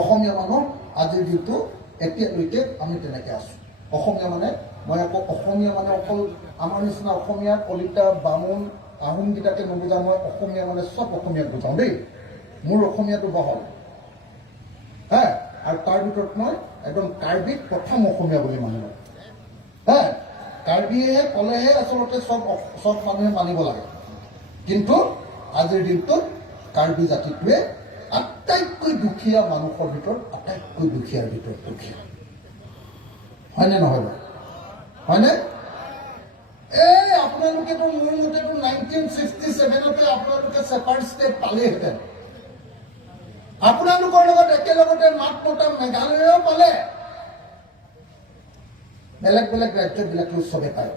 অসমীয়া মানুহ আজিৰ দিনটো এতিয়ালৈকে আমি তেনেকৈ আছোঁ। অসমীয়া মানে মই আকৌ অসমীয়া মানে অকল আমাৰ নিচিনা অসমীয়া কলিতা বামুণ আহোমকেইটাকে নুবুজা, মই অসমীয়া মানে চব অসমীয়াক বুজাওঁ দেই। মোৰ অসমীয়াটো বহল হা, আৰু তাৰ ভিতৰত মই একদম কাৰ্বিক প্ৰথম অসমীয়া বুলি মানো হা। কাৰ্বিয়েহে ক'লেহে আচলতে চব মানুহে মানিব লাগে, কিন্তু আজিৰ দিনটোত কাৰ্বি জাতিটোৱে আটাইতকৈ দুখীয়া মানুহৰ ভিতৰত আটাইতকৈ দুখীয়াৰ ভিতৰত দুখীয়া, হয়নে নহয় বাৰু? হয়নে? এই আপোনালোকেতো মোৰ মতেতো 1967 আপোনালোকে ছেপাৰেট ষ্টেট পালেহেঁতেন। আপোনালোকৰ লগত একেলগতে মাত মতা মেঘালয়ও পালে, বেলেগ বেলেগ ৰাজ্যবিলাকেও চবে পায়।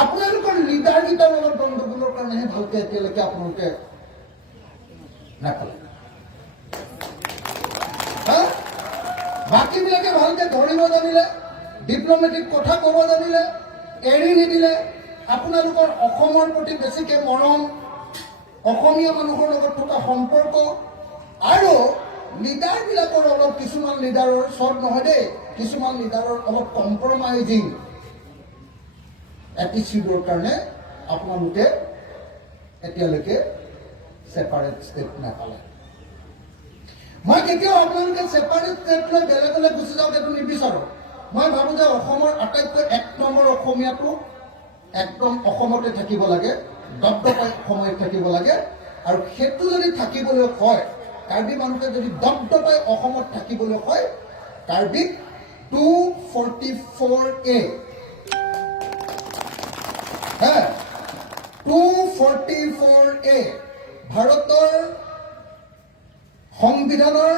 আপোনালোকৰ লিডাৰকেইটাৰ লগত গণ্ডগোলৰ কাৰণেহে ভালকে এতিয়ালৈকে আপোনালোকে নাপালে। বাকীবিলাকে ভালকে ধৰিব জানিলে, ডিপ্ল'মেটিক কথা ক'ব জানিলে, এৰি নিদিলে। আপোনালোকৰ অসমৰ প্ৰতি বেছিকে মৰম, অসমীয়া মানুহৰ লগত থকা সম্পৰ্ক, আৰু লিডাৰবিলাকৰ অলপ কিছুমান লিডাৰৰ চব নহয় দেই, কিছুমান লিডাৰৰ অলপ কম্প্ৰমাইজিং এটিচিউডৰ কাৰণে আপোনালোকে এতিয়ালৈকে ছেপাৰেট ষ্টেট নাপালে। মই কেতিয়াও আপোনালোকে ছেপাৰেট ষ্টেট লৈ বেলেগলৈ গুচি যাওক এইটো নিবিচাৰোঁ। মই ভাবোঁ যে অসমৰ আটাইতকৈ 1 নম্বৰ অসমীয়াটো একদম অসমতে থাকিব লাগে, দপদপাই সময়ত থাকিব লাগে। আৰু সেইটো যদি থাকিবলৈ হয়, কাৰ্বি মানুহে যদি দপদপাই অসমত থাকিবলৈ হয়, কাৰ্বিক 244A 244A ভাৰতৰ সংবিধানৰ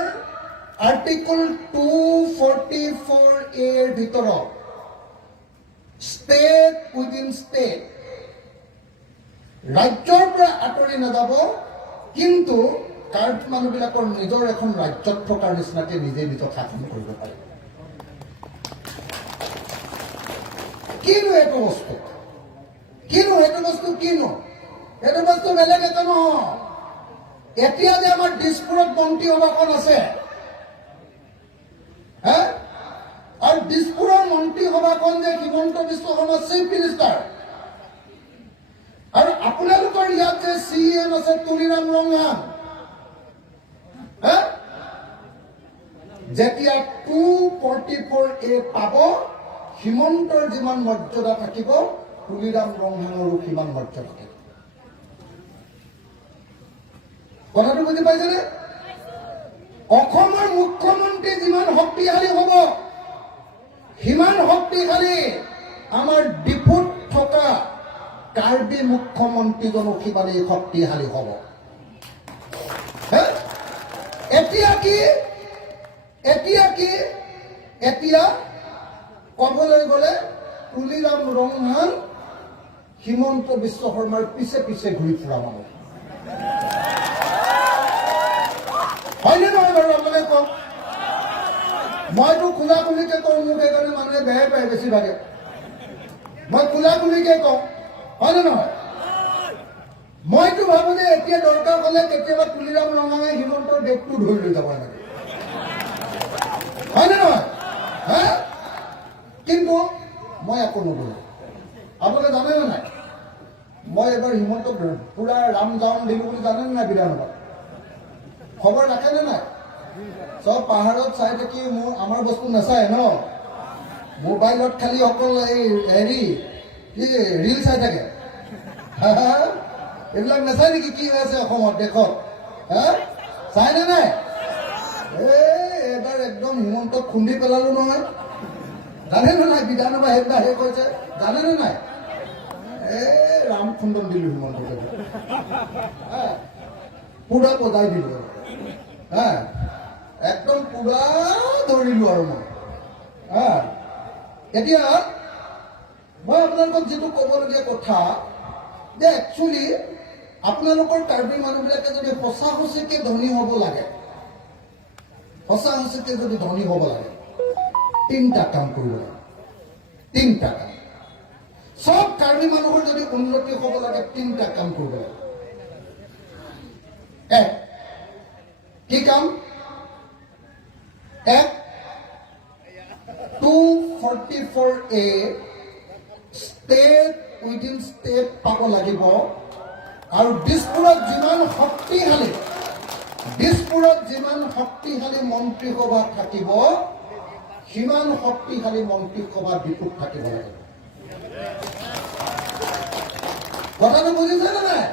আৰ্টিকল 244A ৰ ভিতৰত ষ্টেট উইদিন ষ্টেট, ৰাজ্যৰ পৰা আঁতৰি নাযাব, কিন্তু কাৰ্বি মানুহবিলাকৰ নিজৰ এখন ৰাজ্যত থকাৰ নিচিনাকে নিজে নিজক শাসন কৰিব পাৰে। কিনো এইটো বস্তু? কিনো সেইটো বস্তু? কিনো সেইটো বস্তু? বেলেগ একো নহয়। এতিয়া যে আমাৰ দিছপুৰত মন্ত্ৰী সভাখন আছে, আৰু দিছপুৰৰ মন্ত্ৰী সভাখন যে হিমন্ত বিশ্ব শৰ্মা চিফ মিনিষ্টাৰ, আৰু আপোনালোকৰ ইয়াত যে CM আছে তুলিৰাম ৰংহান, যেতিয়া 244A পাব, হিমন্তৰ যিমান মৰ্যাদা থাকিব, তুলিৰাম ৰংহানৰো সিমান মৰ্যাদা থাকিব। কথাটো বুজি পাইছেনে? অসমৰ মুখ্যমন্ত্ৰী যিমান শক্তিশালী হ'ব, সিমান শক্তিশালী আমাৰ ডিপুত থকা কাৰ্বি মুখ্যমন্ত্ৰীজনো সিমানেই শক্তিশালী হ'ব। এতিয়া ক'বলৈ গ'লে তুলিৰাম ৰংহান হিমন্ত বিশ্ব শৰ্মাৰ পিছে পিছে ঘূৰি ফুৰা মানুহ, হয়নে নহয় বাৰু? আপোনালোকে কওক। মইতো খোলা খুলিকে কওঁ, মোক সেইকাৰণে মানুহে বেয়াই পায় বেছিভাগে। মই খোলা খুলিকে কওঁ, হয়নে নহয়? মইতো ভাবো যে এতিয়া দৰকাৰ হ'লে কেতিয়াবা তুলিৰাম ৰংহানে হিমন্তৰ বেগটো ধৰি লৈ যাব লাগে, হয়নে নহয়? কিন্তু মই একো নকৰোঁ। আপোনালোকে জানেনে নাই, মই এবাৰ হিমন্তক পুৰা ৰাম জাউন দিলো বুলি জানেনে নাই? বিধানসভাত খবৰ ৰাখেনে নাই? চব পাহাৰত চাই থাকি আমাৰ বস্তু নাচায় ন, মোবাইলত খালি অকল এই ৰিল চাই থাকে। এইবিলাক নাচায় নেকি কি হৈ আছে অসমত দেশত? চাইনে নাই? এইবাৰ একদম হিমন্তক খুন্দি পেলালো নহয়, জানেনে নাই? বিধানসভা সেইবিলাক শেষ হৈছে, জানেনে নাই? ৰাম খুন্দন দিলো হিমন্তক, পুৰা বজাই দিলো, একদম পুৰা ধৰিলো আৰু মই। এতিয়া মই আপোনালোকক যিটো ক'বলগীয়া কথা, যে একচুৱেলি আপোনালোকৰ কাৰ্বি মানুহবিলাকে যদি সঁচা সঁচিকে ধনী হ'ব লাগে, সঁচা সঁচিকে যদি ধনী হ'ব লাগে, 3টা কাম কৰিব লাগে। 3টা কাম। সব কাৰ্বি মানুহৰ যদি উন্নতি হ'ব লাগে, 3টা কাম কৰিব লাগে। 1, কি কাম? এক 244A ষ্টেট উইদিন ষ্টেট পাব লাগিব আৰু দিছপুৰত যিমান শক্তিশালী মন্ত্ৰীসভা থাকিব সিমান শক্তিশালী মন্ত্ৰীসভা ডিপুত থাকিব লাগিব। কথাটো বুজিছে নে নাই?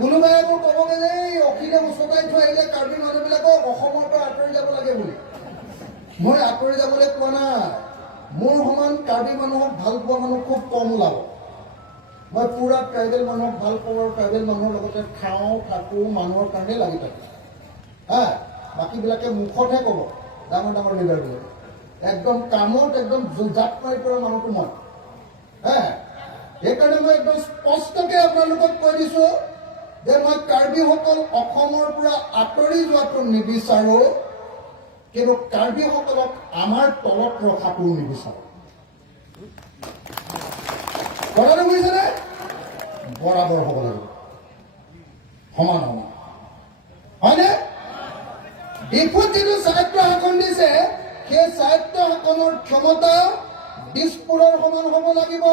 কোনোবাই আকৌ ক'বগে যে এই অখিলে উচতাই থৈ আহিলে কাৰ্বি মানুহবিলাকক অসমৰ পৰা আঁতৰি যাব লাগে বুলি। মই আঁতৰি যাবলৈ কোৱা নাই। মোৰ সমান কাৰ্বি মানুহক ভাল পোৱা মানুহ খুব কম ওলাব। মই পুৰা ট্ৰাইবেল মানুহক ভাল পাওঁ, ট্ৰাইবেল মানুহৰ লগতে খাওঁ, থাকোঁ, মানুহৰ কাৰণেই লাগি থাকোঁ। বাকীবিলাকে মুখতহে ক'ব, ডাঙৰ ডাঙৰ লিডাৰবিলাকে। একদম কামত একদম জাপ মাৰি পৰা মানুহটো মই। সেইকাৰণে মই একদম স্পষ্টকৈ আপোনালোকক কৈ দিছোঁ যে মই কাৰ্বিসকল অসমৰ পৰা আঁতৰি যোৱাটো নিবিচাৰোঁ, কিন্তু কাৰ্বিসকলক আমাৰ তলত ৰখাটো নিবিচাৰোঁ। কথাটো বুজিছেনে? বৰাবৰ হ'ব লাগিব, সমান সমান, হয়নে? ডিপুত যিটো স্বায়ত্ব শাসন দিছে সেই স্বায়ত্ব শাসনৰ ক্ষমতা দিছপুৰৰ সমান হ'ব লাগিব।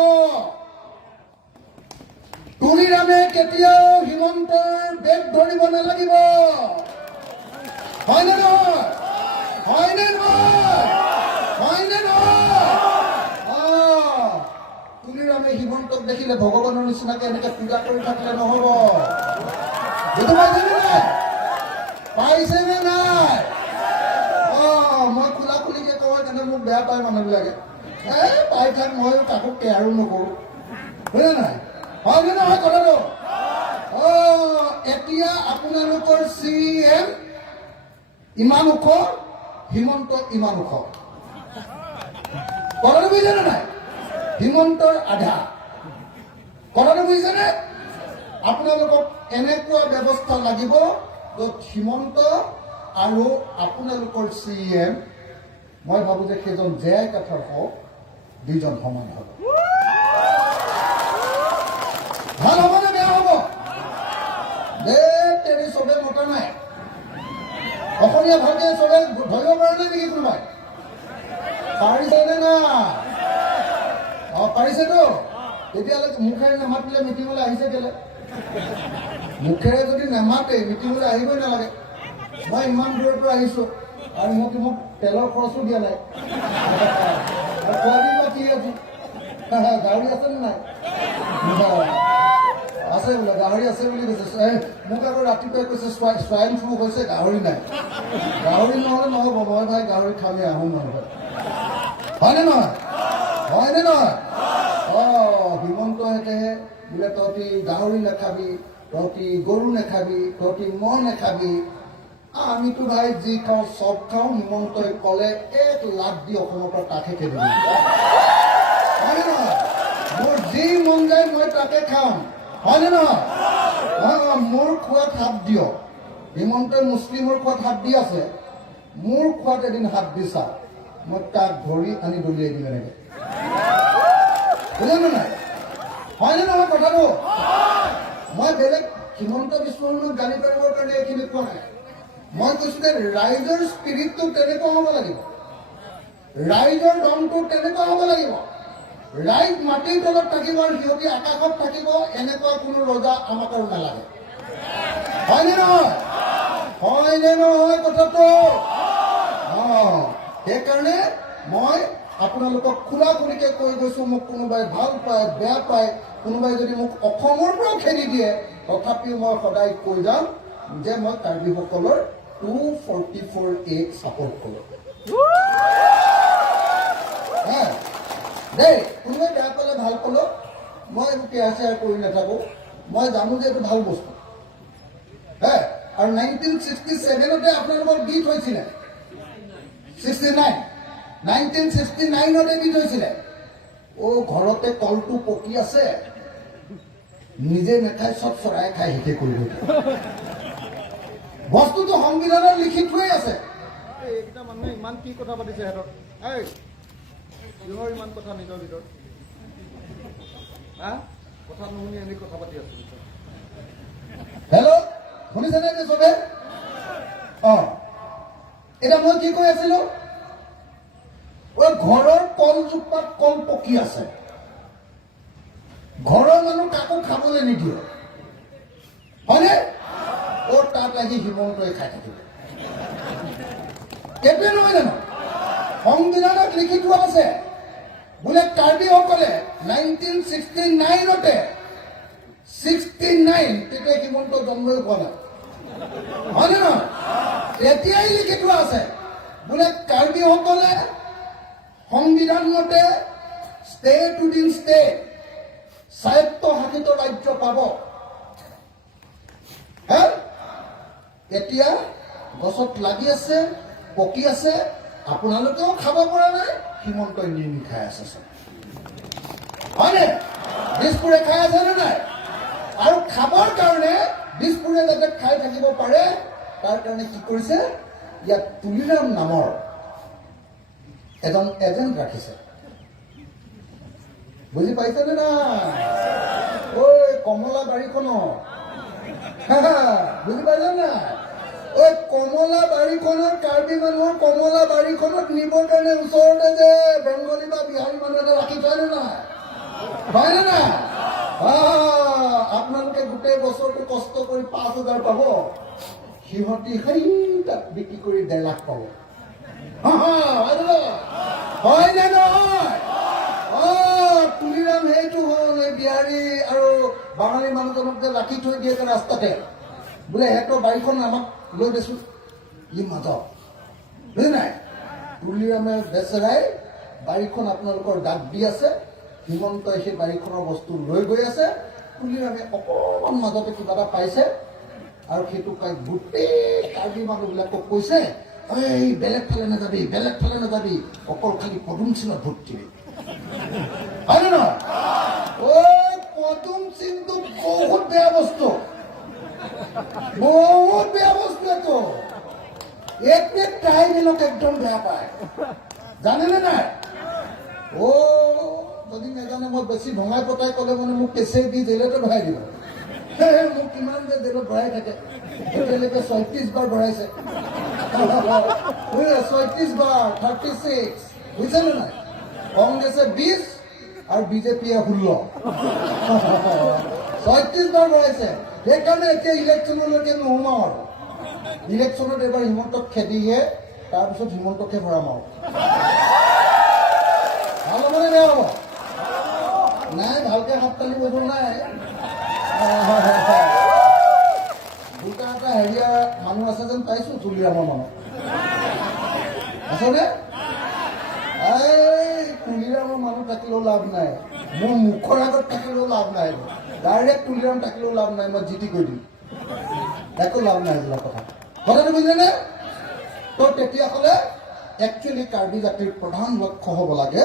তুলিৰামে কেতিয়াও হিমন্তৰ বেগ ধৰিব নালাগিব, হয়নে নহয়? হয়নে নহয়? হয়নে নহয়? তুলিৰামে হিমন্তক দেখিলে ভগৱানৰ নিচিনাকে এনেকে পূজা কৰি থাকিলে নহব। বুজি পাইছেনে নাই? পাইছেনে নাই? মই খোলা খুলিকে কওঁ কাৰণে মোক বেয়া পায় মানুহবিলাকে। পাই থাক, মই কাকো কেয়াৰো নকৰোঁ, হয়নে নাই? হয়নে নহয় কথাটো? এতিয়া আপোনালোকৰ CM ইমান ওখ, হিমন্ত ইমান ওখ। কথাটো বুজিছেনে নাই? হিমন্তৰ আধা। কথাটো বুজিছেনে? আপোনালোকক এনেকুৱা ব্যৱস্থা লাগিব য'ত হিমন্ত আৰু আপোনালোকৰ CM, মই ভাবোঁ যে সেইজন জেআই কাঠৰ হওক, দুইজন সমান হ'ব। ভাল হ'ব নে বেয়া হ'ব? তেৰি চবে মতা নাই। অসমীয়া ভালকে চবে ধৰিব পৰা নাই নেকি কোনোবাই? পাৰিছেনে নাই? পাৰিছেতো? তেতিয়াহ'লে মুখেৰে নামাতিলে মিটিঙলৈ আহিছে কেলে? মুখেৰে যদি নামাতে মিটিঙলৈ আহিবই নালাগে। মই ইমান দূৰৰ পৰা আহিছোঁ আৰু মোক তেলৰ খৰচো দিয়া নাই। খোৱাবি বা কি আছে? গাহৰি আছেনে নাই? আছে বোলে, গাহৰি আছে বুলি কৈছে। মোক আকৌ ৰাতিপুৱাই কৈছে স্বাইন ফ্লু হৈছে, গাহৰি নাই। গাহৰি নহ'লে নহ'ব, মই ভাই গাহৰি খামেই, আহোঁ মানুহে। হয়নে নহয়? হয়নে নহয়? হিমন্তহেঁতে বোলে তহঁতি গাহৰি নাখাবি, তহঁতি গৰু নাখাবি, তহঁতি মহ নাখাবি। আমিতো ভাই যি খাওঁ চব খাওঁ। হিমন্তই ক'লে 1 লাখ দি অসমৰ পৰা তাকে খেদি দিম। হয়নে নহয়? মোৰ যি মন যায় মই তাকে খাওঁ, হয়নে নহয়? মোৰ খোৱাত হাত দিয়ক। হিমন্তই মুছলিমৰ খোৱাত হাত দি আছে, মোৰ খোৱাত এদিন হাত দি চাওক, মই তাক ধৰি আনি দলিয়াই দিম এনেকে। বুজানে নাই? হয়নে নহয় কথাটো? মই বেলেগ হিমন্ত বিশ্ব শৰ্মাক গালি পাৰিবৰ কাৰণে এইখিনি কোৱা নাই। মই কৈছোঁ যে ৰাইজৰ স্পিৰিটটো তেনেকুৱা হ'ব লাগিব, ৰাইজৰ দমটো তেনেকুৱা হ'ব লাগিব। ৰাইজ মাটিৰ তলত থাকিব আৰু সিহঁতি আকাশত থাকিব, এনেকুৱা কোনো ৰজা আমাক আৰু নালাগে। হয়নে নহয়? হয়নে নহয় কথাটো? সেইকাৰণে মই আপোনালোকক খোলা খুলিকে কৈ গৈছোঁ, মোক কোনোবাই ভাল পায় বেয়া পায়, কোনোবাই যদি মোক অসমৰ পৰাও খেদি দিয়ে, তথাপিও মই সদায় কৈ যাম যে মই কাৰ্বিসকলৰ 244A ছাপোৰ্ট কৰোঁ। দেই, কোনোবাই বেয়া পালে ভাল পালোঁ, মই এইবোৰ কেয়াৰ চেয়াৰ কৰি নাথাকোঁ। মই জানো যে এইটো ভাল বস্তু। আৰু 1967 আপোনালোকৰ বিট হৈছিলে, 1969 বিট হৈছিলে। ঘৰতে কলটো পকি আছে, নিজে নাখাই চব চৰাই খাই শেষে কৰিব। বস্তুটো সংবিধানত লিখি থৈ আছে। এইকেইটা মানুহে ইমান কি কথা পাতিছে সিহঁতৰ? কিহৰ ইমান কথা নিজৰ ভিতৰত? কথা নুশুনি এনে কথা পাতি আছো। হেল্ল', শুনিছেনে চবে? এতিয়া মই কি কৈ আছিলো, ঘৰৰ কলজোপাত কল পকি আছে, ঘৰৰ মানুহ কাকো খাবলৈ নিদিয়ে, হয়নে? তাত লাগি হিমন্তই খাই থাকিব। এইটোৱে নহয় জানো? সংবিধানত লিখি থোৱা আছে বোলে কাৰ্বিসকলে 1969 তেতিয়া হিমন্ত জন্মই হোৱা নাই, হয়নে নহয়? এতিয়াই লিখি থোৱা আছে বোলে কাৰ্বিসকলে সংবিধান মতে ষ্টেট উইদিন ষ্টেট স্বায়ত্তশাসিত ৰাজ্য পাব। এতিয়া গছত লাগি আছে, পকি আছে, আপোনালোকেও খাব পৰা নাই, হিমন্তই নিৰ্মি খাই আছে চব, হয়নে? দিছপুৰে খাই আছে নে নাই? আৰু খাবৰ কাৰণে দিছপুৰে যাতে খাই থাকিব পাৰে তাৰ কাৰণে কি কৰিছে, ইয়াত তুলিৰাম নামৰ এজন এজেণ্ট ৰাখিছে। বুজি পাইছেনে না? কমলা বাৰীখনৰ বুজি পাইছে না? কমলা বাৰীখনত কাৰ্বি মানুহৰ কমলা বাৰীখনত নিবৰ কাৰণে ওচৰতে যে বেংগলী বা বিহাৰী মানুহ এটা ৰাখি থয় নে নাই? হয়নে না? আপোনালোকে গোটেই বছৰটো কষ্ট কৰি 5,000 পাব, সিহঁতি তাত বিক্ৰী কৰি 1.5 লাখ পাব। হয়নে নহয়? তুলিৰাম সেইটো হ'ল এই বিহাৰী আৰু বাঙালী মানুহজনক যে ৰাখি থৈ দিয়ে ৰাস্তাতে, বোলে সিহঁতৰ বাৰীখন আমাক লৈ দেচোন, ই মাজত বুজি নাই? তুলিৰামে বেচেৰাই বাৰীখন আপোনালোকৰ দাগ দি আছে, হিমন্তই সেই বাৰীখনৰ বস্তু লৈ গৈ আছে, তুলিৰামে অকণমান মাজতে কিবা এটা পাইছে আৰু সেইটো পাই গোটেই কাৰ্বি মানুহবিলাকক কৈছে, এই বেলেগ ফালে নাযাবি, বেলেগ ফালে নাযাবি, অকল খালি পদুম চিনত ভোট দিবি। হয় নে নহয়? পদুম চিনটো বহুত বেয়া বস্তু, বহুত বেয়া বস্তু। এইটোৱে ট্ৰাইবেলক একদম বেয়া পায়, জানেনে নাই? যদি নাজানে মই বেছি ভঙাই পতাই ক'লে মানে মোক কেঁচে দি জেলতে ভৰাই দিব। মোক কিমান যে জেলত ভৰাই থাকে, এতিয়ালৈকে 36 বাৰ ভৰাইছে। 36 বাৰ, 36, বুজিছেনে নাই? কংগ্ৰেছে 20 আৰু বিজেপিয়ে 16, 36 বাৰ ভৰাইছে। সেইকাৰণে এতিয়া ইলেকশ্যনলৈকে নোসোমাও আৰু। ইলেকশ্যনত এবাৰ হিমন্তক খেদিহে তাৰপিছত হিমন্তকে ভৰাম আৰু। ভাল হ'ব নে বেয়া হ'ব? নাই, ভালকে হাত তালি বৈছ নাই। দুটা এটা হেৰিয়া মানুহ আছে যেন পাইছো, তুলিৰামৰ মানুহ আছেনে? তুলিৰামৰ মানুহ থাকিলেও লাভ নাই, মোৰ মুখৰ আগত থাকিলেও লাভ নাই, ডাইৰেক্ট তুলিৰাম থাকিলেও লাভ নাই, মই জিতি কৈ দিম, একো লাভ নাই এইবিলাক কথা। কথাটো বুজিলেনে? তেতিয়াহ'লে একচুৱেলি কাৰ্বি জাতিৰ প্ৰধান লক্ষ্য হ'ব লাগে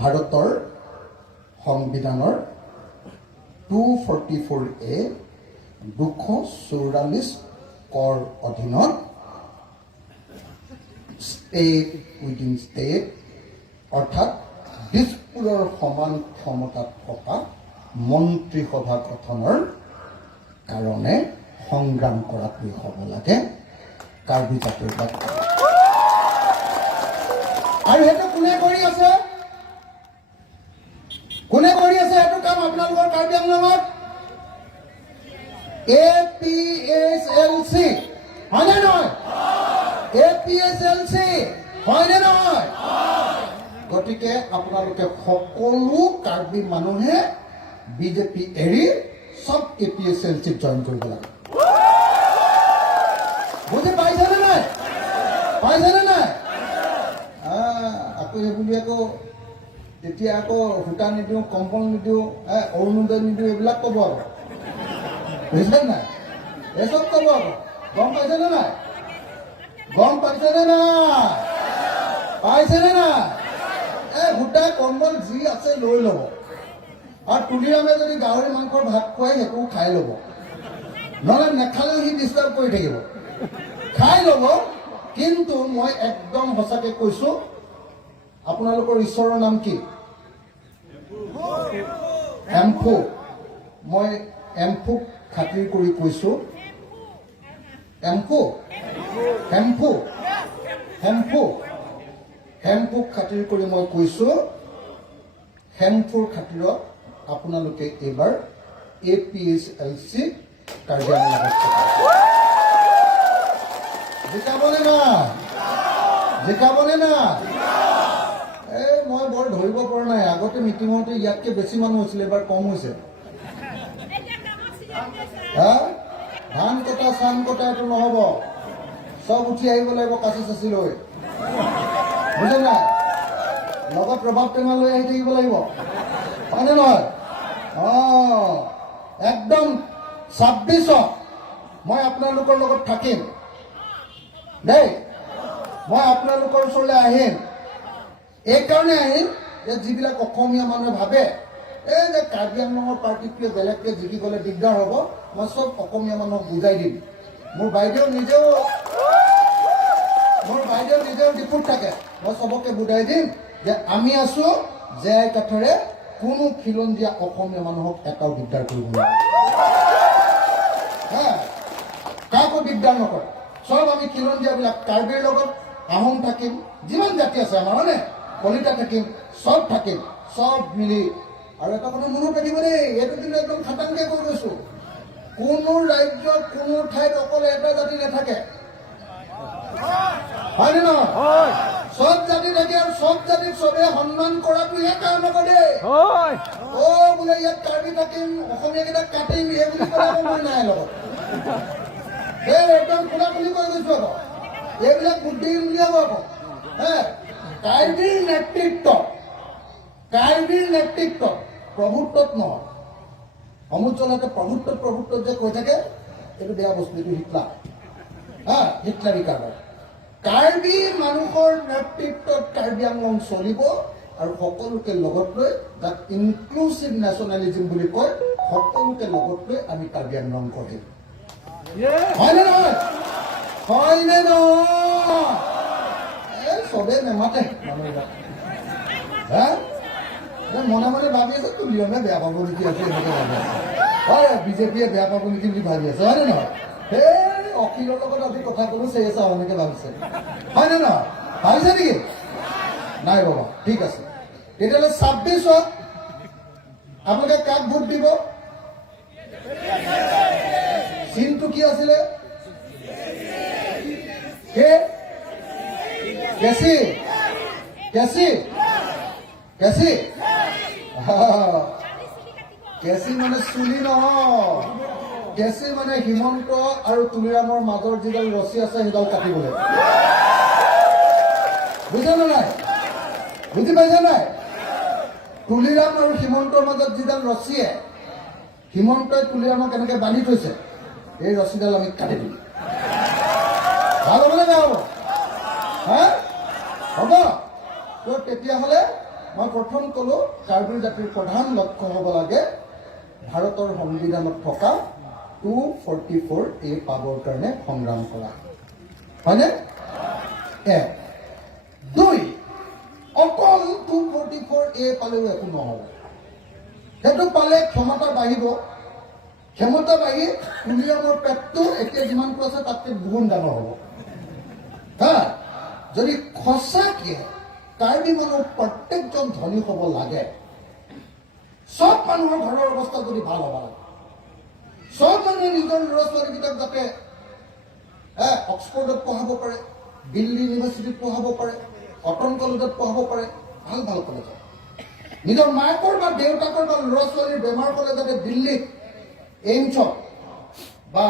ভাৰতৰ সংবিধানৰ 244A 244 কৰ অধীনত ষ্টেট উইদিন ষ্টেট অৰ্থাৎ দিছপুৰৰ সমান ক্ষমতাত থকা মন্ত্ৰীসভা গঠনৰ কাৰণে সংগ্ৰাম কৰাটোৱে হ'ব লাগে কাৰ্বি জাতিৰ লক্ষ্য। আৰু সেইটো কোনে কৰি আছে? কোনে কৰি আছে সেইটো কাম আপোনালোকৰ কাৰ্বি আংলঙত? APSLC, হয়নে নহয়? APSLC, হয়নে নহয়? গতিকে আপোনালোকে সকলো কাৰ্বি মানুহে বিজেপি এৰি সব APSLCত জইন কৰিব লাগে। বুজি পাইছেনে নাই? পাইছেনে নাই? আকৌ সেইবুলি আকৌ তেতিয়া আকৌ সূতা নিদিওঁ, কম্বল নিদিওঁ, অৰুণোদয় নিদিওঁ, এইবিলাক ক'ব আকৌ, বুজিছে নাই? এইচব ক'ব আকৌ। গম পাইছেনে নাই? গম পাইছেনে নাই? পাইছেনে নাই? সূতা কম্বল যি আছে লৈ ল'ব, আৰু তুলিৰামে যদি গাহৰি মাংসৰ ভাত খুৱাই সেইটোও খাই ল'ব, নহ'লে নেখালেও সি ডিষ্টাৰ্ব কৰি থাকিব, খাই ল'ব। কিন্তু মই একদম সঁচাকৈ কৈছোঁ, আপোনালোকৰ ঈশ্বৰৰ নাম কি? এম্ফু। মই এম্ফুক খাতিৰ কৰি কৈছোঁ, এম্ফু হেম্পুক খাতিৰ কৰি মই কৈছোঁ, হেম্পুৰ খাতিৰত আপোনালোকে এইবাৰ APSLC কাৰ্বি আংলঙত জিকাবনে না? মই বৰ ধৰিব পৰা নাই। আগতে মিটিঙতে ইয়াতকে বেছি মানুহ হৈছিলে, এবাৰ কম হৈছে। ধান কটা চান কটা এইটো নহ'ব, চব উঠি আহিব লাগিব কাচি চাচি লৈ, বুজে নাই? লগত প্ৰভাৱ টেঙা লৈ আহি থাকিব লাগিব, হয়নে নহয়? একদম 26ত মই আপোনালোকৰ লগত থাকিম দেই। মই আপোনালোকৰ ওচৰলৈ আহিম, এইকাৰণে আহিম যে যিবিলাক অসমীয়া মানুহে ভাবে এই যে কাৰ্বি আংলঙৰ পাৰ্টিটোৱে বেলেগকে জিকি গ'লে দিগদাৰ হ'ব, মই চব অসমীয়া মানুহক বুজাই দিম। মোৰ বাইদেউ নিজেও ডিপুত থাকে, মই চবকে বুজাই দিম যে আমি আছো জেআই কাঠেৰে, কোনো খিলঞ্জীয়া অসমীয়া মানুহক এটাও দিগদাৰ কৰিব নোৱাৰে, কাকো দিগদাৰ নকৰে। চব আমি খিলঞ্জীয়াবিলাক কাৰ্বিৰ লগত আহোম থাকিম, যিমান জাতি আছে আমাৰ, মানে কলিতা থাকিম, চব থাকিম, চব মিলি। আৰু এটা কথা মনত ৰাখিব দেই, এইটো কিন্তু একদম খাটাংকে কৈ গৈছো, কোনো ৰাজ্যত কোনো ঠাইত অকল এটা জাতি নাথাকে, হয়নে নহয়? চব জাতি থাকে, আৰু চব জাতিক চবে সন্মান কৰাটোহে কাম নকৰে। বোলে ইয়াত কাৰ্বি থাকিম, অসমীয়া কেইটাক কাটিম, এই বুলি ক'লে মই নাই লগত। একদম খোলা খুলি কৈ গৈছো আকৌ, এইবিলাক বুদ্ধি উলিয়াব আকৌ। কাৰ্বিৰ নেতৃত্ব প্ৰভুত্বত নহয়। সমুজ্জ্বলতে প্ৰভুত্বত যে কৈ থাকে, এইটো বেয়া বস্তু, এইটো হিটলাৰী কাৰ্ডৰ। কাৰ্বি মানুহৰ নেতৃত্বত কাৰ্বি আংলং চলিব, আৰু সকলোকে লগত লৈ, যাক ইনক্লুচিভ নেশ্যনেলিজিম বুলি কয়, সকলোকে লগত লৈ আমি কাৰ্বি আংলং কৰিম। হয়নে নহয়? চবে নেমাতে মানুহবিলাক, মনে মনে ভাবি আছে তুলিয়নে বেয়া পাব নেকি, আছে এনেকে ভাবি আছে। হয়, বিজেপিয়ে বেয়া পাব নেকি বুলি ভাবি আছে, হয়নে নহয়? সেই অখিলৰ লগত আজি কথা কলো, চেয়ে চাওঁ এনেকে ভাবিছে, হয়নে নহয়? ভাবিছে নেকি? নাই বাবা, ঠিক আছে। তেতিয়াহ'লে 26ত আপোনালোকে কাক ভোট দিব? চিনটো কি আছিলে? কেঁচি মানে চুলি নহয়, কেঁচি মানে হিমন্ত আৰু তুলিৰামৰ মাজৰ যিডাল ৰছী আছে সেইডাল কাটিবলৈ। বুজিছে নাই? বুজি পাইছে নাই? তুলিৰাম আৰু হিমন্তৰ মাজত যিডাল ৰছীয়ে হিমন্তই তুলিৰামক এনেকে বান্ধি থৈছে, এই ৰছীডাল আমি কাটি দিম। ভাল হ'বনে বেয়া হ'ব? হ'ব। তো তেতিয়াহ'লে মই প্ৰথম ক'লো, কাৰ্বি জাতিৰ প্ৰধান লক্ষ্য হ'ব লাগে ভাৰতৰ সংবিধানত থকা 244A পাবৰ কাৰণে সংগ্ৰাম কৰা, হয়নে? 2, অকল 244A পালেও একো নহ'ব। সেইটো পালে ক্ষমতা বাঢ়িব, ক্ষমতা বাঢ়ি তুলিৰামৰ পেটটো এতিয়া যিমানটো আছে তাতকৈ দুগুণ ডাঙৰ হ'ব। যদি সঁচাকে কাৰ্বি মানুহ প্ৰত্যেকজন ধনী হ'ব লাগে, চব মানুহৰ ঘৰৰ অৱস্থা যদি ভাল হ'ব লাগে, চব মানুহে নিজৰ ল'ৰা ছোৱালীকেইটাক যাতে অক্সফৰ্ডত পঢ়াব পাৰে, দিল্লী ইউনিভাৰ্চিটিত পঢ়াব পাৰে, কটন কলেজত পঢ়াব পাৰে, ভাল ভাল কলেজত, নিজৰ মাকৰ বা দেউতাকৰ বা ল'ৰা ছোৱালীৰ বেমাৰ হ'লে যাতে দিল্লীত এইমছত বা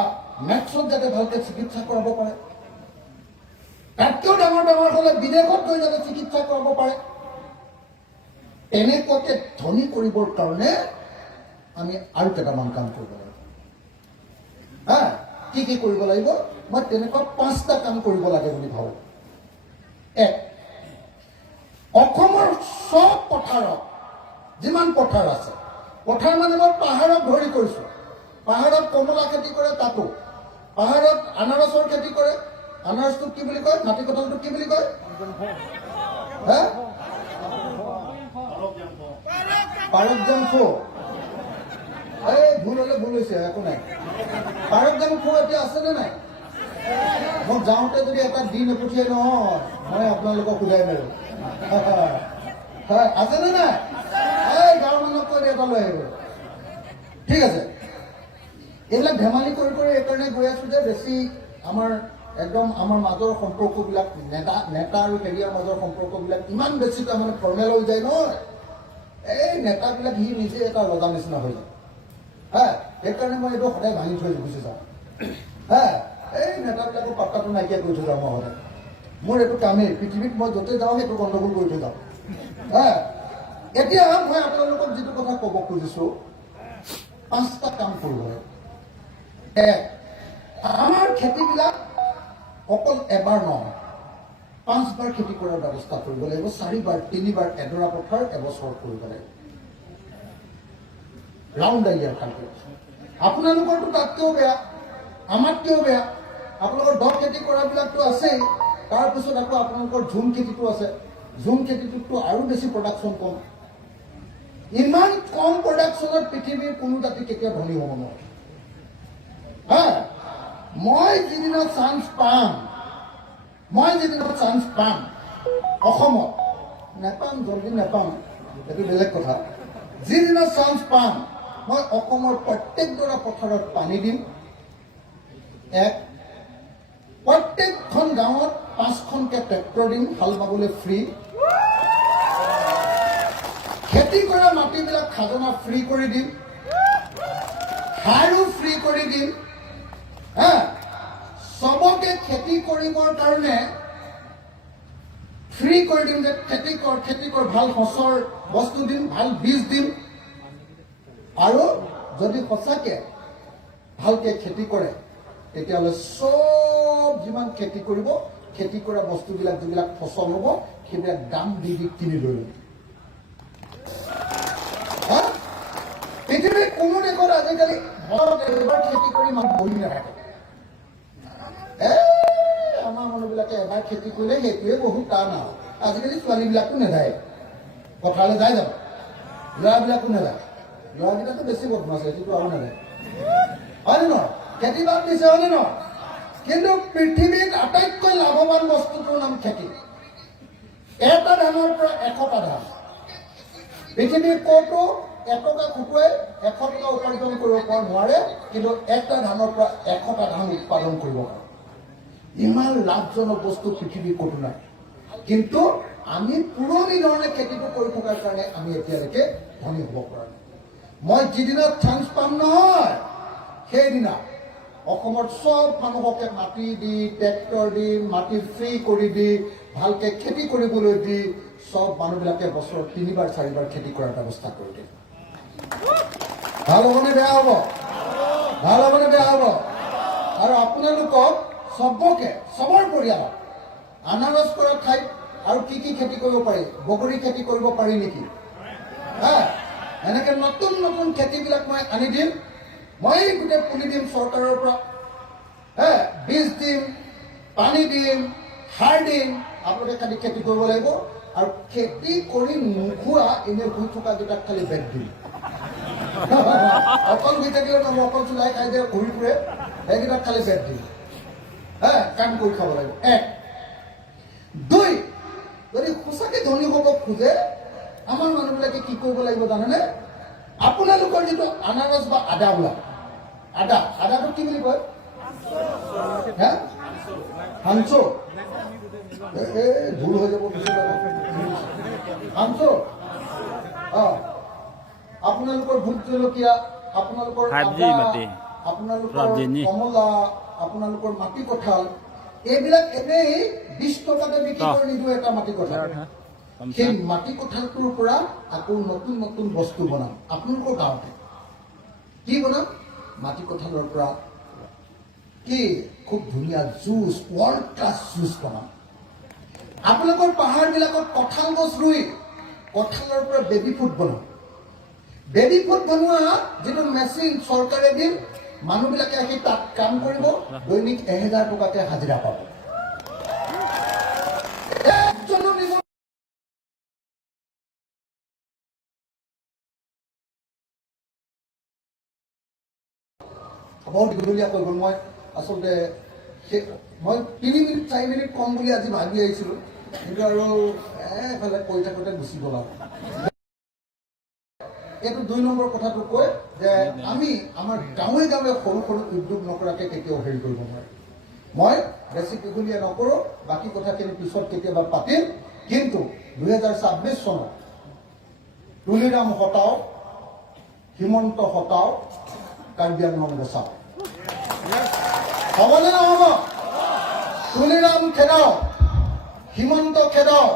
মেক্সত যাতে ভালকে চিকিৎসা কৰাব পাৰে, তাতকৈও ডাঙৰ বেমাৰ হ'লে বিদেশত গৈ যাতে চিকিৎসা কৰাব পাৰে, এনেকুৱাকে ধনী কৰিবৰ কাৰণে আমি আৰু কেইটামান কাম কৰিব লাগিব। কি কৰিব লাগিব? মই তেনেকুৱা 5টা কাম কৰিব লাগে বুলি ভাবোঁ। 1, অসমৰ চব পথাৰত যিমান পথাৰ আছে, পথাৰ মানে মই পাহাৰক ধৰি কৰিছোঁ, পাহাৰত কমলা খেতি কৰে, তাতো পাহাৰত আনাৰসৰ খেতি কৰে, আনাৰসটোক কি বুলি কয়? মাটি কঁঠালটোক কি বুলি কয়? পাৰকজাংফু। এই ভুল হ'লে ভুল হৈছে, একো নাই। পাৰকজাংফু এতিয়া আছেনে নাই? মই যাওঁতে যদি এটা দি নপঠিয়াই নহয় মই আপোনালোকক সোধাই মাৰো হয় আছেনে নাই এই গাঁৱৰ মানুহক কৈ এটা লৈ আহিব ঠিক আছে এইবিলাক ধেমালি কৰি এইকাৰণে গৈ আছো যে বেছি আমাৰ একদম আমাৰ মাজৰ সম্পৰ্কবিলাক নেতা আৰু হেৰিয়াৰ মাজৰ সম্পৰ্কবিলাক ইমান বেছি তাৰমানে ফৰ্মেল হৈ যায় নহয় এই নেতাবিলাক সি নিজে এটা ৰজা নিচিনা হৈ যায় হা সেইকাৰণে মই এইটো সদায় ভাঙি থৈ গুচি যাওঁ হা এই নেতাবিলাকৰ পাত্তাটো নাইকিয়া কৰি থৈ যাওঁ মই সদায় মোৰ এইটো কামেই পৃথিৱীত মই য'তে যাওঁ সেইটো গণ্ডগোল কৰি থৈ যাওঁ হা এতিয়া মই আপোনালোকক যিটো কথা ক'ব খুজিছো 5টা কাম কৰিব লাগে আমাৰ খেতিবিলাক অকল এবাৰ নহয় 5বাৰ খেতি কৰাৰ ব্যৱস্থা কৰিব লাগিব 4বাৰ 3বাৰ এডৰা পথাৰ এবছৰত কৰিব লাগিব ৰাউণ্ড ইয়াৰ কালকুলেশ্যন আপোনালোকৰতো তাতকৈও বেয়া আমাতকৈও বেয়া আপোনালোকৰ দ খেতি কৰাবিলাকতো আছেই তাৰপিছত আকৌ আপোনালোকৰ ঝুম খেতিটো আছে ঝুম খেতিটোততো আৰু বেছি প্ৰডাকশ্যন কম ইমান কম প্ৰডাকশ্যনত পৃথিৱীৰ কোনো জাতি কেতিয়া ধনী হ'ব নোৱাৰে হা মই যিদিনা চান্স পাম অসমত নেপাম জলদি নেপাম এইটো বেলেগ কথা যিদিনা চান্স পাম মই অসমৰ প্ৰত্যেকডৰা পথাৰত পানী দিম প্ৰত্যেকখন গাঁৱত 5খনকৈ ট্ৰেক্টৰ দিম হাল বাবলৈ ফ্ৰী খেতি কৰা মাটিবিলাক খাজনা ফ্ৰী কৰি দিম সাৰো ফ্ৰী কৰি দিম হা সবকে খেতি কৰিবৰ কাৰণে ফ্ৰী কৰি দিম যে খেতি কৰ ভাল সঁচৰ বস্তু দিম ভাল বীজ দিম আৰু যদি সঁচাকে ভালকে খেতি কৰে তেতিয়াহ'লে সব যিমান খেতি কৰিব খেতি কৰা বস্তুবিলাক যিবিলাক ফচল হ'ব সেইবিলাক দাম দি কিনি লৈ ল'ব পৃথিৱীৰ কোনো দেশত আজিকালি এবাৰ খেতি কৰি মানুহ বহি নাথাকে আমাৰ মানুহবিলাকে এবাৰ খেতি কৰিলে সেইটোৱে বহুত টান আৰু আজিকালি ছোৱালীবিলাকো নেযায় পথাৰলৈ যায় যাব ল'ৰাবিলাকো নেযায় ল'ৰাবিলাকো বেছি বদমাছ সেইটোতো আৰু নেযায় হয়নে নহয় খেতি বাদ দিছে হয়নে নহয় কিন্তু পৃথিৱীত আটাইতকৈ লাভৱান বস্তুটোৰ নাম খেতি এটা ধানৰ পৰা 100টা ধান পৃথিৱীৰ ক'তো 1 টকা খুটুৱাই 100 টকা উপাৰ্জন কৰিব পৰা নোৱাৰে কিন্তু এটা ধানৰ পৰা 100টা ধান উৎপাদন কৰিব পাৰে ইমান লাভজনক বস্তু পৃথিৱীৰ ক'তো নাই কিন্তু আমি পুৰণি ধৰণে খেতিটো কৰি থকাৰ কাৰণে আমি এতিয়ালৈকে ধনী হ'ব পৰা নাই মই যিদিনা চান্স পাম নহয় সেইদিনা অসমত সব মানুহকে মাটি দি ট্ৰেক্টৰ দি মাটি ফ্ৰী কৰি দি ভালকে খেতি কৰিবলৈ দি সব মানুহবিলাকে বছৰত 3বাৰ 4বাৰ খেতি কৰাৰ ব্যৱস্থা কৰি দিয়ে ভাল হ'বনে বেয়া হ'ব ভাল হ'বনে বেয়া হ'ব আৰু আপোনালোকক সবকে সবৰ পৰিয়ালক আনাৰস কৰা ঠাইত আৰু কি খেতি কৰিব পাৰি বগৰী খেতি কৰিব পাৰি নেকি হা এনেকে নতুন নতুন খেতিবিলাক মই আনি দিম মই গোটেই পুলি দিম চৰকাৰৰ পৰা হা বীজ দিম পানী দিম সাৰ দিম আপোনালোকে খালি খেতি কৰিব লাগিব আৰু খেতি কৰি নোখোৱা এনে শুই থকা দুটাক খালি বেগ দিম অকল শুই থাকিলে নহ'ব অকল চুলাই খাই যে ঘূৰি ফুৰে সেইকেইটাক খালি বেগ দিম হা কাম কৰি খাব লাগিব 1 2 যদি সঁচাকে ধনী হ'ব খোজে আমাৰ মানুহবিলাকে কি কৰিব লাগিব জানেনে আপোনালোকৰ যিটো আনাৰস বা আদা ওলায় আদাটো কি বুলি কয় হা হাঞ্চো ভুল হৈ যাব হাঞ্চো আপোনালোকৰ ভোট জলকীয়া আপোনালোকৰ আপোনালোকৰ কমলা আপোনালোকৰ মাটি কঁঠাল এইবিলাক এনেই 20 টকাতে বিক্ৰী কৰি নিদিওঁ এটা মাটি কঁঠাল সেই মাটি কঁঠালটোৰ পৰা আকৌ নতুন নতুন বস্তু বনাম আপোনালোকৰ গাঁৱতে কি বনাম মাটি কঁঠালৰ পৰা কি খুব ধুনীয়া জুচ ৱৰ্ল্ড ক্লাছ জুচ বনাম আপোনালোকৰ পাহাৰবিলাকত কঁঠাল গছ ৰুই কঁঠালৰ পৰা বেবী ফুড বনাম বেবী ফুড বনোৱা যিটো মেচিন চৰকাৰে দিম মানুহবিলাকে আহি তাত কাম কৰিব দৈনিক 1000 টকাকে হাজিৰা পাব বৰ দীঘলীয়া কৈ গ'ল মই আচলতে মই 3 মিনিট 4 মিনিট কম বুলি আজি ভাবি আহিছিলোঁ, কিন্তু আৰু এফালে কৈ থাকোঁতে গুচি গ'ল আৰু। এইটো 2 নম্বৰ কথাটো কয় যে আমি আমাৰ গাঁৱে গাঁৱে সৰু সৰু উদ্যোগ নকৰাকৈ কেতিয়াও হেৰি কৰিব নোৱাৰোঁ। মই বেছি দীঘলীয়া নকৰোঁ, বাকী কথাখিনি পিছত কেতিয়াবা পাতিম। কিন্তু 2026 চনত তুলিৰাম হটাও, হিমন্ত হটাও, কাৰ্বি আংলং বচাও। হ'বনে নহ'ব? তুলিৰাম খেদাও, হিমন্ত খেদাও,